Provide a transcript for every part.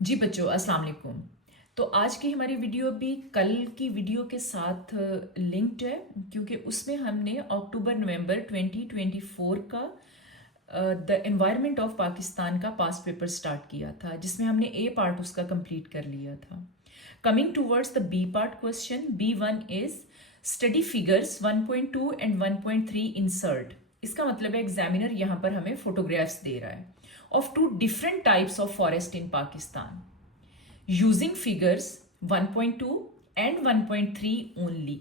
जी बच्चों, अस्सलाम वालेकुम। तो आज की हमारी वीडियो भी कल की वीडियो के साथ लिंक्ड है, क्योंकि उसमें हमने अक्टूबर नवंबर 2024 का द एनवायरनमेंट ऑफ पाकिस्तान का पास्ट पेपर स्टार्ट किया था, जिसमें हमने ए पार्ट उसका कंप्लीट कर लिया था। Coming towards the B part question, B1 is study figures 1.2 and 1.3 insert. इसका मतलब है एग्जामिनर यहाँ पर हमें फोटोग्राफ्स दे रहा है of two different types of forest in Pakistan. Using figures 1.2 and 1.3 only.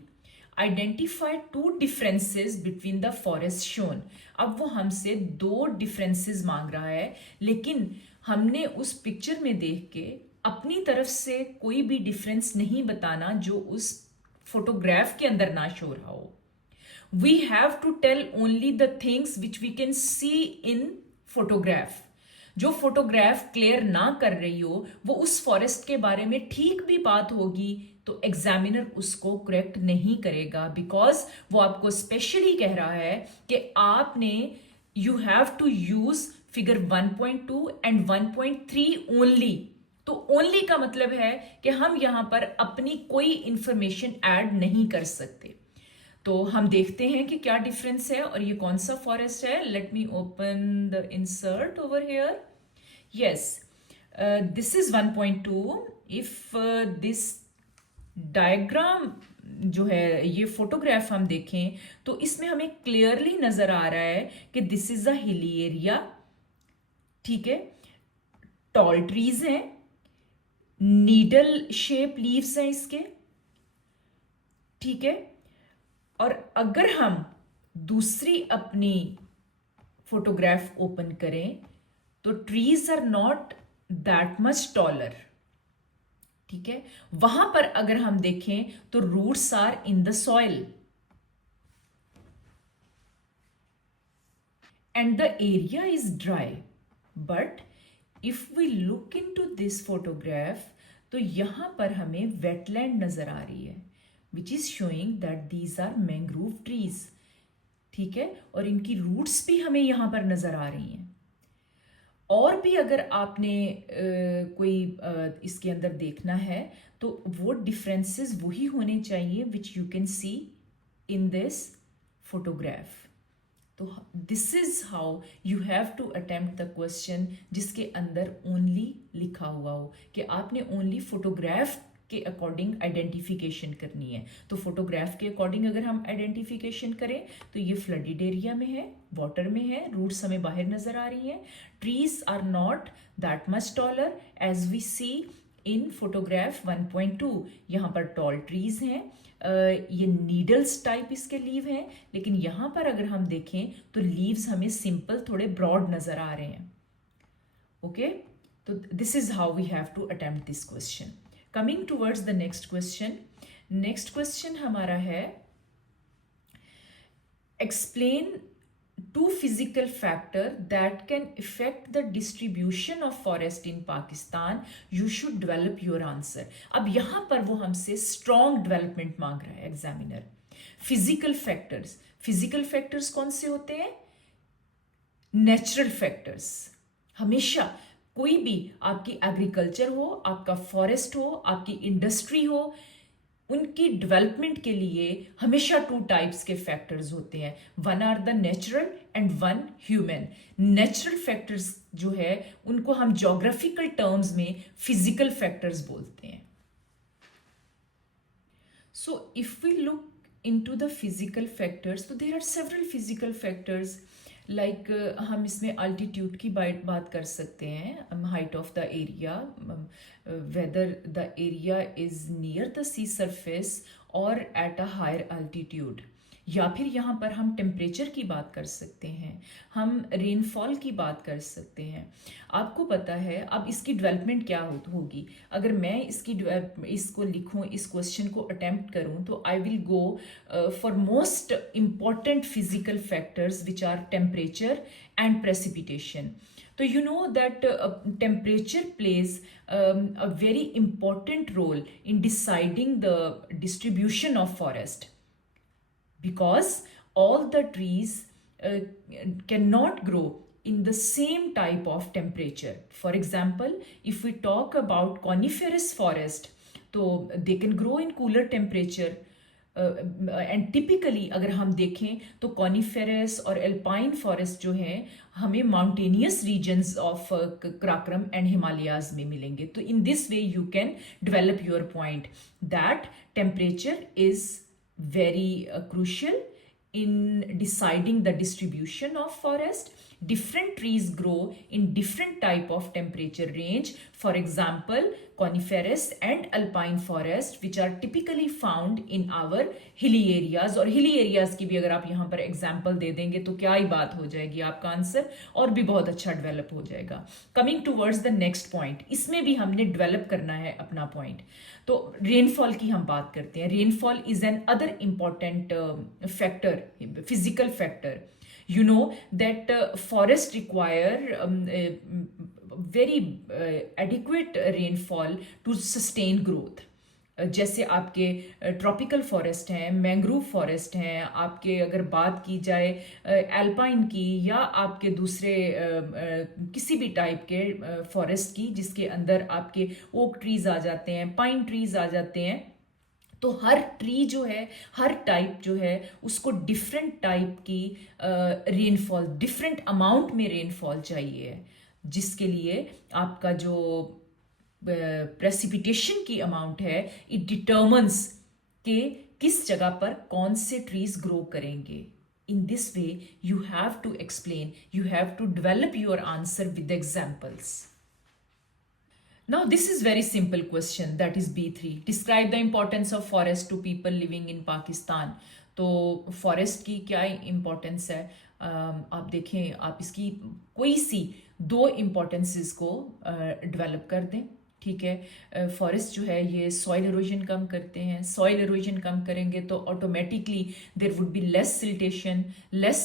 Identify two differences between the forest shown. अब वो हमसे दो differences मांग रहा है, लेकिन हमने उस पिक्चर में देख के अपनी तरफ से कोई भी डिफरेंस नहीं बताना जो उस फोटोग्राफ के अंदर ना शो रहा हो. We have to tell only the things which we can see in photograph. जो फोटोग्राफ क्लियर ना कर रही हो, वो उस फॉरेस्ट के बारे में ठीक भी बात होगी तो एग्जामिनर उसको करेक्ट नहीं करेगा, बिकॉज वो आपको स्पेशली कह रहा है कि आपने you have to use figure 1.2 and 1.3 only. तो ओनली का मतलब है कि हम यहां पर अपनी कोई इंफॉर्मेशन ऐड नहीं कर सकते. तो हम देखते हैं कि क्या डिफरेंस है और ये कौन सा फॉरेस्ट है. Let me open the insert over here. Yes, this is 1.2. If this diagram जो है, ये फोटोग्राफ हम देखें तो इसमें हमें क्लियरली नजर आ रहा है कि this is a hilly area. ठीक है, टॉल ट्रीज हैं, नीडल शेप लीव्स हैं इसके. ठीक है, और अगर हम दूसरी अपनी फोटोग्राफ ओपन करें तो trees are not that much taller. ठीक है, वहां पर अगर हम देखें तो roots are in the soil and the area is dry. But if we look into this photograph तो यहां पर हमें वेटलैंड नजर आ रही है, which is showing that these are mangrove trees. ठीक है, और इनकी रूट्स भी हमें यहां पर नजर आ रही हैं. और भी अगर आपने कोई इसके अंदर देखना है तो वो डिफरेंसेस वही होने चाहिए which you can see in this photograph. तो this is how you have to attempt the question जिसके अंदर ओनली लिखा हुआ हो कि आपने ओनली फोटोग्राफ के अकॉर्डिंग आइडेंटिफिकेशन करनी है. तो फोटोग्राफ के अकॉर्डिंग अगर हम आइडेंटिफिकेशन करें तो ये फ्लडेड एरिया में है, वाटर में है, रूट्स हमें बाहर नजर आ रही हैं. Trees are not that much taller as we see in photograph 1.2. यहाँ पर टॉल ट्रीज हैं, ये नीडल्स टाइप इसके लीव हैं, लेकिन यहाँ पर अगर हम देखें तो लीव्स हमें सिंपल थोड़े ब्रॉड नजर आ रहे हैं. ओके, तो this is how we have to attempt this question. Coming towards the next question. Next question हमारा है explain two physical factors that can affect the distribution of forest in Pakistan. You should develop your answer. अब यहां पर वो हमसे strong development मांग रहा है examiner. Physical factors, physical factors कौन से होते हैं? Natural factors. हमेशा कोई भी आपकी एग्रीकल्चर हो, आपका फॉरेस्ट हो, आपकी इंडस्ट्री हो, उनकी डेवलपमेंट के लिए हमेशा टू टाइप्स के फैक्टर्स होते हैं. One are the natural and one human. Natural factors जो है उनको हम ज्योग्राफिकल टर्म्स में फिजिकल फैक्टर्स बोलते हैं. So if we look into the physical factors तो there are several physical factors. Like हम इसमें अल्टीट्यूड की बात कर सकते हैं, height of the area, whether the area is near the sea surface और एट अ हायर अल्टीट्यूड. या फिर यहाँ पर हम टेम्परेचर की बात कर सकते हैं, हम रेनफॉल की बात कर सकते हैं. आपको पता है अब इसकी डेवलपमेंट क्या होगी. अगर मैं इसको लिखूं, इस क्वेश्चन को अटेम्प्ट करूं तो I will go for most important physical factors which are temperature and precipitation. तो you know that temperature plays a very important role in deciding the distribution of forest, because all the trees cannot grow in the same type of temperature. For example, if we talk about coniferous forest, तो they can grow in cooler temperature. And typically अगर हम देखें तो coniferous और alpine forest जो हैं हमें mountainous regions of Karakoram and Himalayas में मिलेंगे. तो in this way you can develop your point that temperature is very crucial in deciding the distribution of forest. Different trees grow in different type of temperature range. For example, coniferous and alpine forest which are typically found in our hilly areas. और hilly areas की भी अगर आप यहाँ पर example दे देंगे तो क्या ही बात हो जाएगी, आपका आंसर और भी बहुत अच्छा develop हो जाएगा. Coming towards the next point, इसमें भी हमने develop करना है अपना point. तो रेनफॉल की हम बात करते हैं. Rainfall is an other important factor, physical factor. You know that forest require very adequate rainfall to sustain growth. जैसे आपके ट्रॉपिकल फॉरेस्ट हैं, मैंग्रोव फॉरेस्ट हैं, आपके अगर बात की जाए एल्पाइन की या आपके दूसरे किसी भी टाइप के फॉरेस्ट की जिसके अंदर आपके ओक ट्रीज आ जाते हैं, पाइन ट्रीज आ जाते हैं. तो हर ट्री जो है, हर टाइप जो है उसको डिफरेंट टाइप की रेनफॉल, डिफरेंट अमाउंट में रेनफॉल चाहिए, जिसके लिए आपका जो प्रेसिपिटेशन की अमाउंट है इट डिटर्मिन्स कि किस जगह पर कौन से ट्रीज ग्रो करेंगे. In this way you have to explain, you have to develop your answer with examples. Now this is very simple question, that is B3. Describe the importance of forest to people living in Pakistan. तो forest की क्या importance है, आप देखें, आप इसकी कोई सी दो इम्पोर्टेंसेस को डेवलप कर दें. ठीक है, फॉरेस्ट जो है ये सॉइल इरोजन कम करते हैं. सॉइल इरोजन कम करेंगे तो automatically there would be less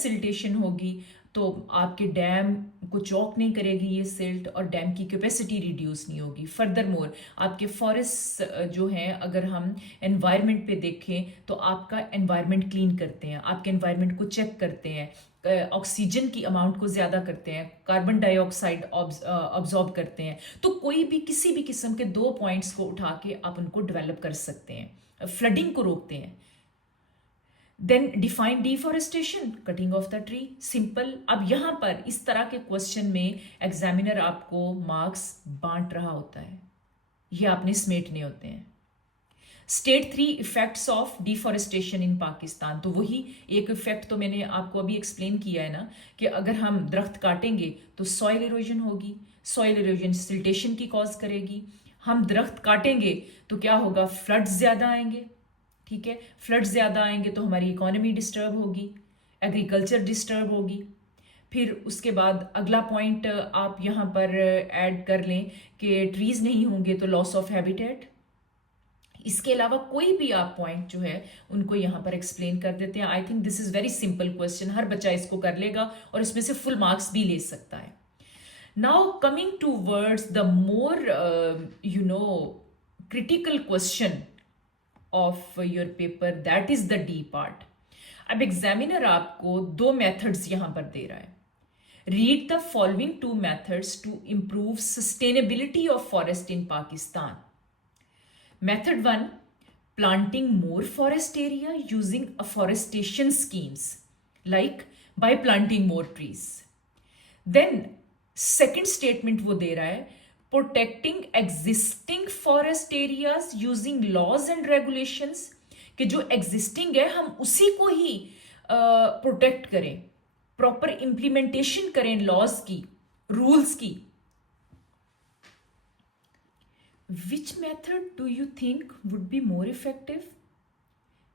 siltation होगी, तो आपके डैम को चौक नहीं करेगी ये सिल्ट और डैम की कैपेसिटी रिड्यूस नहीं होगी. फर्दर मोर आपके फॉरेस्ट जो हैं अगर हम एनवायरनमेंट पे देखें तो आपका एनवायरनमेंट क्लीन करते हैं, आपके एनवायरनमेंट को चेक करते हैं, ऑक्सीजन की अमाउंट को ज़्यादा करते हैं, कार्बन डाइऑक्साइड ऑब्जॉर्ब करते हैं. तो कोई भी किसी भी किस्म के दो पॉइंट्स को उठा के आप उनको डेवलप कर सकते हैं. फ्लडिंग को रोकते हैं. Then define deforestation, cutting of the tree. Simple. अब यहाँ पर इस तरह के क्वेश्चन में एग्जामिनर आपको मार्क्स बांट रहा होता है, ये आपने समेटने होते हैं. स्टेट 3 इफेक्ट्स ऑफ डिफॉरेस्टेशन इन पाकिस्तान. तो वही एक इफेक्ट तो मैंने आपको अभी एक्सप्लेन किया है ना कि अगर हम दरख्त काटेंगे तो सॉइल इरोजन होगी, सॉइल इरोजन सिल्टेशन की कॉज करेगी. हम दरख्त काटेंगे तो क्या होगा, फ्लड्स ज़्यादा आएंगे. ठीक है, फ्लड्स ज़्यादा आएंगे तो हमारी इकोनॉमी डिस्टर्ब होगी, एग्रीकल्चर डिस्टर्ब होगी. फिर उसके बाद अगला पॉइंट आप यहाँ पर ऐड कर लें कि ट्रीज़ नहीं होंगे तो लॉस ऑफ हैबिटेट. इसके अलावा कोई भी आप पॉइंट जो है उनको यहाँ पर एक्सप्लेन कर देते हैं. I think this is very simple question, हर बच्चा इसको कर लेगा और इसमें से फुल मार्क्स भी ले सकता है. Now coming towards the more critical question of your paper, that is the D part. अब एग्जामिनर आपको दो मेथड्स यहां पर दे रहा है. Read the following two methods to improve sustainability of forest in Pakistan. Method 1, planting more forest area using afforestation schemes like by planting more trees. Then second statement वो दे रहा है, protecting existing forest areas using laws and regulations, कि जो existing है हम उसी को ही protect करें, प्रॉपर इम्प्लीमेंटेशन करें लॉज की, रूल्स की. Which method do you think would be more effective?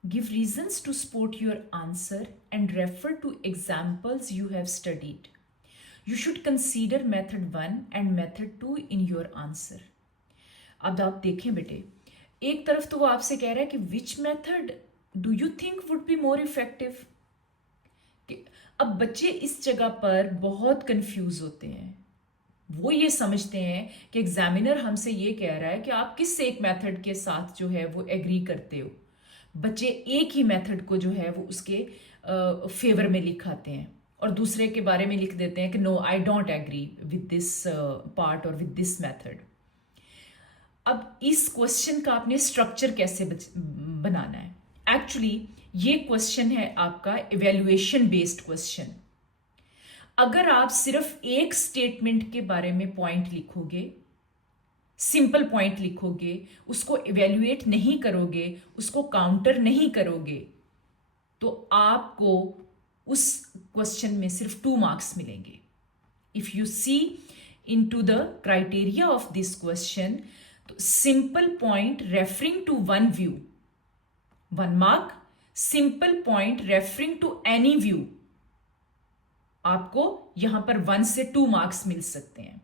Give reasons to support your answer and refer to examples you have studied. You should consider method 1 and method 2 in your answer. अब आप देखें बेटे, एक तरफ तो वो आपसे कह रहा है कि which method do you think would be more effective? अब बच्चे इस जगह पर बहुत कंफ्यूज होते हैं. वो ये समझते हैं कि एग्जामिनर हमसे ये कह रहा है कि आप किस एक मेथड के साथ जो है वो एग्री करते हो. बच्चे एक ही मेथड को जो है वो उसके फेवर में लिखाते हैं और दूसरे के बारे में लिख देते हैं कि no I don't agree with this part और विद दिस मेथड। अब इस क्वेश्चन का आपने स्ट्रक्चर कैसे बनाना है? एक्चुअली ये क्वेश्चन है आपका इवैल्यूएशन बेस्ड क्वेश्चन। अगर आप सिर्फ एक स्टेटमेंट के बारे में पॉइंट लिखोगे, सिंपल पॉइंट लिखोगे, उसको इवैल्यूएट नहीं करोगे, उसको काउंटर नहीं करोगे, तो आपको उस क्वेश्चन में सिर्फ 2 मार्क्स मिलेंगे। If you see into the criteria of this question, तो simple point referring to one view 1 mark, simple point referring to any view आपको यहां पर 1 से 2 मार्क्स मिल सकते हैं।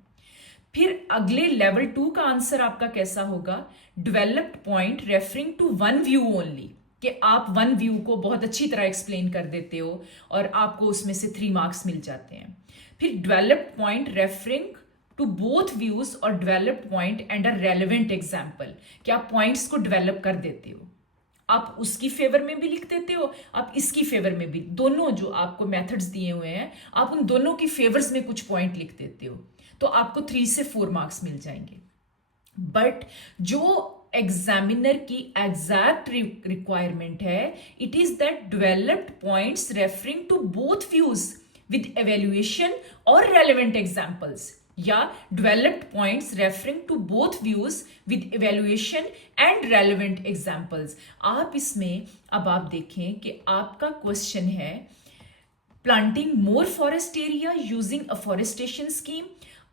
फिर अगले लेवल 2 का आंसर आपका कैसा होगा? Developed point referring to one view only, कि आप वन व्यू को बहुत अच्छी तरह एक्सप्लेन कर देते हो और आपको उसमें से 3 मार्क्स मिल जाते हैं। फिर developed point referring to both views और developed point and a relevant example, कि आप पॉइंट्स को डेवलप कर देते हो, आप उसकी फेवर में भी लिख देते हो, आप इसकी फेवर में भी, दोनों जो आपको मेथड्स दिए हुए हैं आप उन दोनों की फेवर्स में कुछ पॉइंट लिख देते हो, तो आपको 3 से 4 मार्क्स मिल जाएंगे। बट जो एग्जामिनर की एग्जैक्ट रिक्वायरमेंट है, it is that developed points referring to both views with evaluation और रेलेवेंट एग्जाम्पल्स, या developed points referring to both views with evaluation and relevant examples. आप इसमें अब आप देखें कि आपका क्वेश्चन है planting more forest area using afforestation scheme.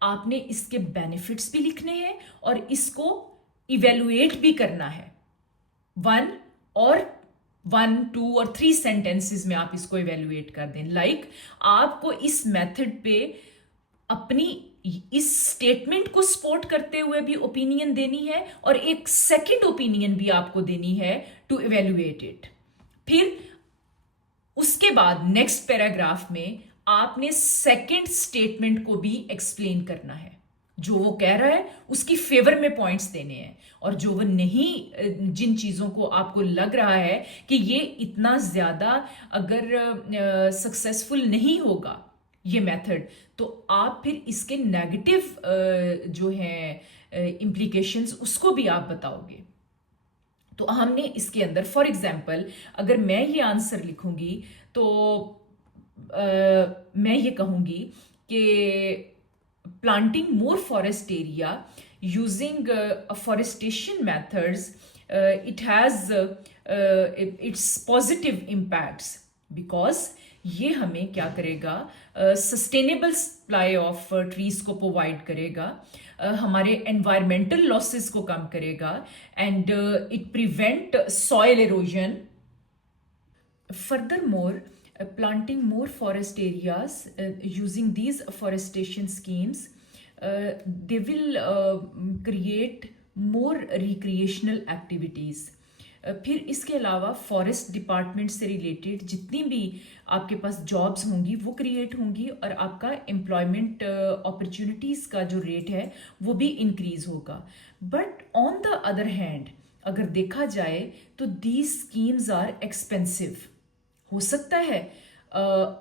आपने इसके बेनिफिट्स भी लिखने हैं और इसको इवेलुएट भी करना है। 1, 2 और 3 सेंटेंसेस में आप इसको इवेलुएट कर दें। लाइक आपको इस मेथड पे अपनी इस स्टेटमेंट को सपोर्ट करते हुए भी ओपिनियन देनी है और एक सेकंड ओपिनियन भी आपको देनी है टू इवेलुएट इट। फिर उसके बाद नेक्स्ट पैराग्राफ में आपने सेकंड स्टेटमेंट को भी एक्सप्लेन करना है। जो वो कह रहा है उसकी फेवर में पॉइंट्स देने हैं, और जो वो नहीं, जिन चीज़ों को आपको लग रहा है कि ये इतना ज़्यादा अगर सक्सेसफुल नहीं होगा ये मेथड, तो आप फिर इसके नेगेटिव जो है इम्प्लीकेशंस उसको भी आप बताओगे। तो हमने इसके अंदर फॉर एग्जांपल अगर मैं ये आंसर लिखूंगी तो मैं ये कहूंगी कि planting more forest area using afforestation methods, it has its positive impacts, because ये हमें क्या करेगा, सस्टेनेबल सप्लाई ऑफ ट्रीज को प्रोवाइड करेगा, हमारे एनवायरमेंटल लॉसेस को कम करेगा, and it prevent soil halogen. Furthermore, planting more forest areas using these afforestation schemes, they will create more recreational activities. फिर इसके अलावा फॉरेस्ट डिपार्टमेंट से रिलेटेड जितनी भी आपके पास जॉब्स होंगी वो क्रिएट होंगी, और आपका एम्प्लॉयमेंट अपॉर्चुनिटीज़ का जो रेट है वो भी इंक्रीज होगा। But on the other hand अगर देखा जाए तो दीज स्कीम्स आर एक्सपेंसिव। हो सकता है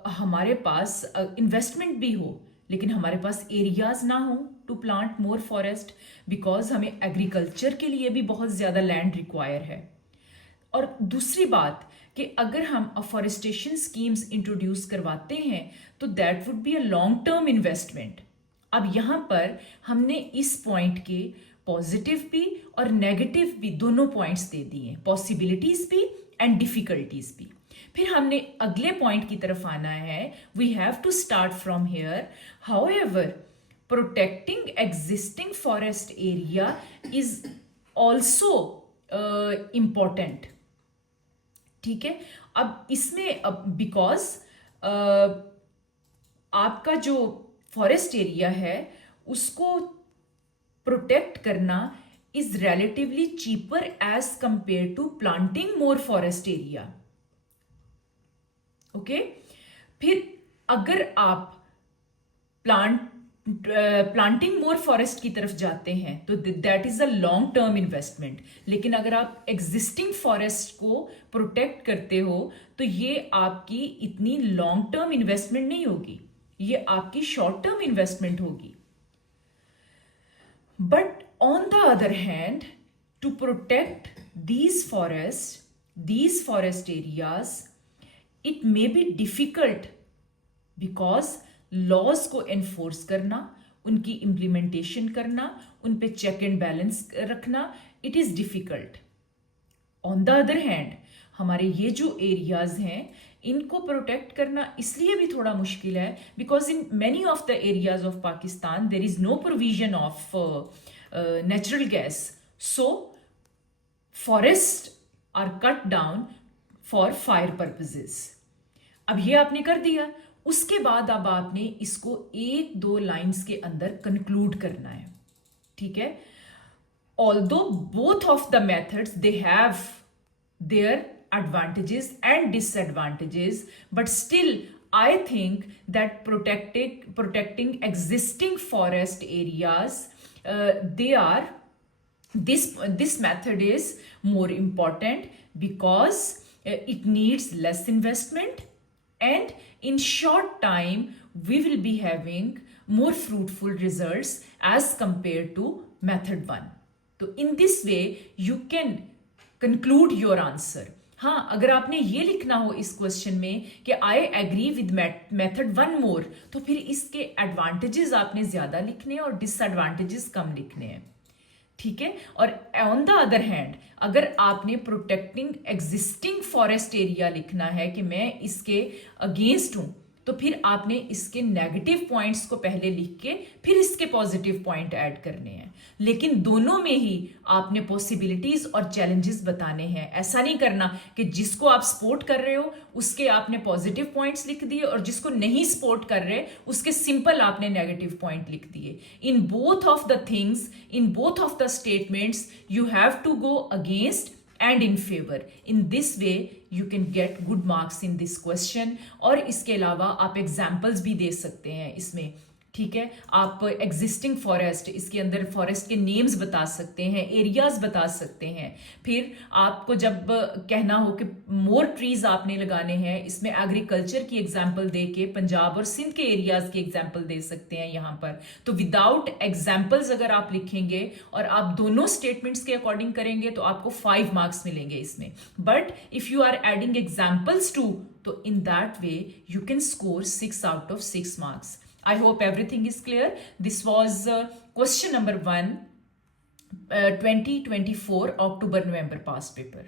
हमारे पास इन्वेस्टमेंट भी हो, लेकिन हमारे पास एरियाज ना हो to plant more forest, because हमें एग्रीकल्चर के लिए भी बहुत ज़्यादा लैंड रिक्वायर है। और दूसरी बात कि अगर हम अफॉरेस्टेशन स्कीम्स इंट्रोड्यूस करवाते हैं तो that would be a long term investment. अब यहाँ पर हमने इस पॉइंट के पॉजिटिव भी और नेगेटिव भी दोनों पॉइंट्स दे दिए, पॉसिबिलिटीज भी एंड डिफिकल्टीज भी। फिर हमने अगले पॉइंट की तरफ आना है, we have to start from here. However, protecting existing forest area is also important. ठीक है, अब इसमें बिकॉज आपका जो फॉरेस्ट एरिया है उसको प्रोटेक्ट करना is relatively cheaper as compare to planting more forest area. Okay, फिर अगर आप प्लांट प्लांटिंग मोर फॉरेस्ट की तरफ जाते हैं तो that is a long term investment. लेकिन अगर आप एग्जिस्टिंग फॉरेस्ट को प्रोटेक्ट करते हो तो ये आपकी इतनी लॉन्ग टर्म इन्वेस्टमेंट नहीं होगी, ये आपकी शॉर्ट टर्म इन्वेस्टमेंट होगी। But on the other hand, to protect these forest areas, it may be difficult because laws को एनफोर्स करना, उनकी इम्प्लीमेंटेशन करना, उन पे चेक एंड बैलेंस रखना, it is difficult. On the other hand, हमारे ये जो एरियाज हैं इनको प्रोटेक्ट करना इसलिए भी थोड़ा मुश्किल है because in many of the areas of Pakistan there is no provision of natural gas, so forest are cut down for fire purposes. अब ये आपने कर दिया, उसके बाद अब आपने इसको एक दो लाइंस के अंदर कंक्लूड करना है, ठीक है। Although both of the methods they have their advantages and disadvantages, but still I think that protecting existing forest areas, this method is more important because it needs less investment and in short time we will be having more fruitful results as compared to method 1. So in this way you can conclude your answer. हाँ, अगर आपने ये लिखना हो इस question में कि I agree with method 1 मोर, तो फिर इसके एडवांटेजेस आपने ज्यादा लिखने हैं और डिसएडवांटेजेस कम लिखने हैं, ठीक है। और ऑन द अदर हैंड, अगर आपने प्रोटेक्टिंग एग्जिस्टिंग फॉरेस्ट एरिया लिखना है कि मैं इसके अगेंस्ट हूं, तो फिर आपने इसके नेगेटिव पॉइंट्स को पहले लिख के फिर इसके पॉजिटिव पॉइंट ऐड करने हैं। लेकिन दोनों में ही आपने पॉसिबिलिटीज और चैलेंजेस बताने हैं। ऐसा नहीं करना कि जिसको आप सपोर्ट कर रहे हो उसके आपने पॉजिटिव पॉइंट्स लिख दिए और जिसको नहीं सपोर्ट कर रहे उसके सिंपल आपने नेगेटिव पॉइंट लिख दिए। In both of the things, in both of the statements you have to go against and in favor. In this way you can get good marks in this question। और इसके अलावा आप examples भी दे सकते हैं इसमें, ठीक है। आप एग्जिस्टिंग फॉरेस्ट, इसके अंदर फॉरेस्ट के नेम्स बता सकते हैं, एरियाज बता सकते हैं। फिर आपको जब कहना हो कि मोर ट्रीज आपने लगाने हैं, इसमें एग्रीकल्चर की एग्जाम्पल दे के पंजाब और सिंध के एरियाज की एग्जाम्पल दे सकते हैं यहाँ पर। तो विदाउट एग्जाम्पल्स अगर आप लिखेंगे और आप दोनों स्टेटमेंट्स के अकॉर्डिंग करेंगे तो आपको 5 मार्क्स मिलेंगे इसमें। But if you are adding examples too, तो in that way you can score 6 out of 6 marks. I hope everything is clear. This was question number 1, 2024 October-November past paper.